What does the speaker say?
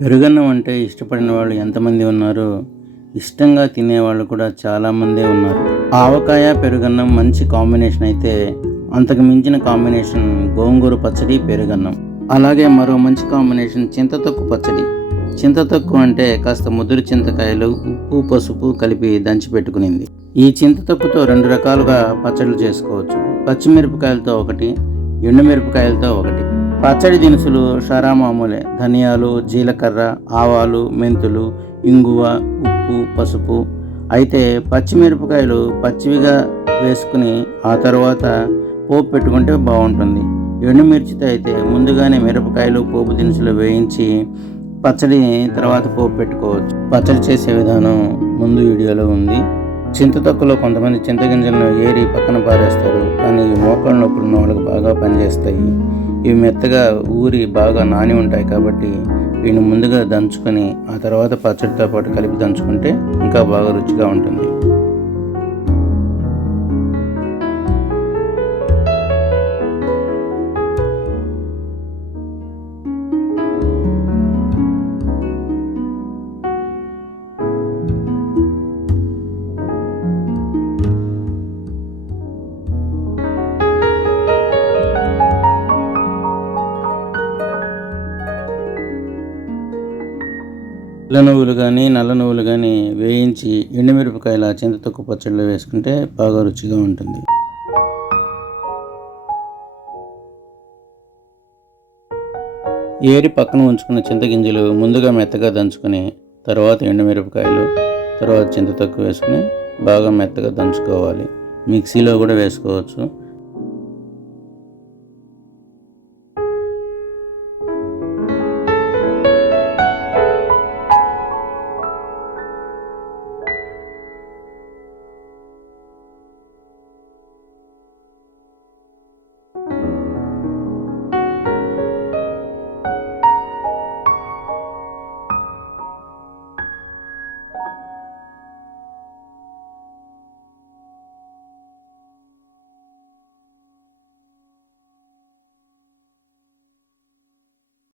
పెరుగన్నం అంటే ఇష్టపడిన వాళ్ళు ఎంతమంది ఉన్నారో ఇష్టంగా తినేవాళ్ళు కూడా చాలామందే ఉన్నారు. ఆవకాయ పెరుగన్నం మంచి కాంబినేషన్ అయితే అంతకు మించిన కాంబినేషన్ గోంగూర పచ్చడి పెరుగన్నం. అలాగే మరో మంచి కాంబినేషన్ చింతతొక్కు పచ్చడి. చింతతొక్కు అంటే కాస్త ముదురు చింతకాయలు, ఉప్పు, పసుపు కలిపి దంచి పెట్టుకునింది. ఈ చింతతొక్కుతో 2 రకాలుగా పచ్చళ్ళు చేసుకోవచ్చు. పచ్చిమిరపకాయలతో ఒకటి, ఎండుమిరపకాయలతో ఒకటి. పచ్చడి దినుసులు షరామామూలే: ధనియాలు, జీలకర్ర, ఆవాలు, మెంతులు, ఇంగువ, ఉప్పు, పసుపు. అయితే పచ్చిమిరపకాయలు పచ్చివిగా వేసుకుని ఆ తర్వాత పోపు పెట్టుకుంటే బాగుంటుంది. ఎండుమిర్చితో అయితే ముందుగానే మిరపకాయలు, పోపు దినుసులు వేయించి పచ్చడి తర్వాత పోపు పెట్టుకోవచ్చు. పచ్చడి చేసే విధానం ముందు వీడియోలో ఉంది. చింతతొక్కులో కొంతమంది చింతగింజలను ఏరి పక్కన పారేస్తారు, కానీ ఈ మోకాళ్ళ నొప్పులు ఉన్న వాళ్ళకి బాగా పనిచేస్తాయి. ఇవి మెత్తగా ఊరి బాగా నాని ఉంటాయి కాబట్టి వీటిని ముందుగా దంచుకొని ఆ తర్వాత పచ్చడితో పాటు కలిపి దంచుకుంటే ఇంకా బాగా రుచిగా ఉంటుంది. తెల్ల నువ్వులు కానీ నల్ల నువ్వులు కానీ వేయించి ఎండుమిరపకాయల చింతతొక్కు పచ్చడిలో వేసుకుంటే బాగా రుచిగా ఉంటుంది. ఏరి పక్కన ఉంచుకున్న చింతగింజలు ముందుగా మెత్తగా దంచుకొని తర్వాత ఎండుమిరపకాయలు, తర్వాత చింతతొక్కు వేసుకుని బాగా మెత్తగా దంచుకోవాలి. మిక్సీలో కూడా వేసుకోవచ్చు.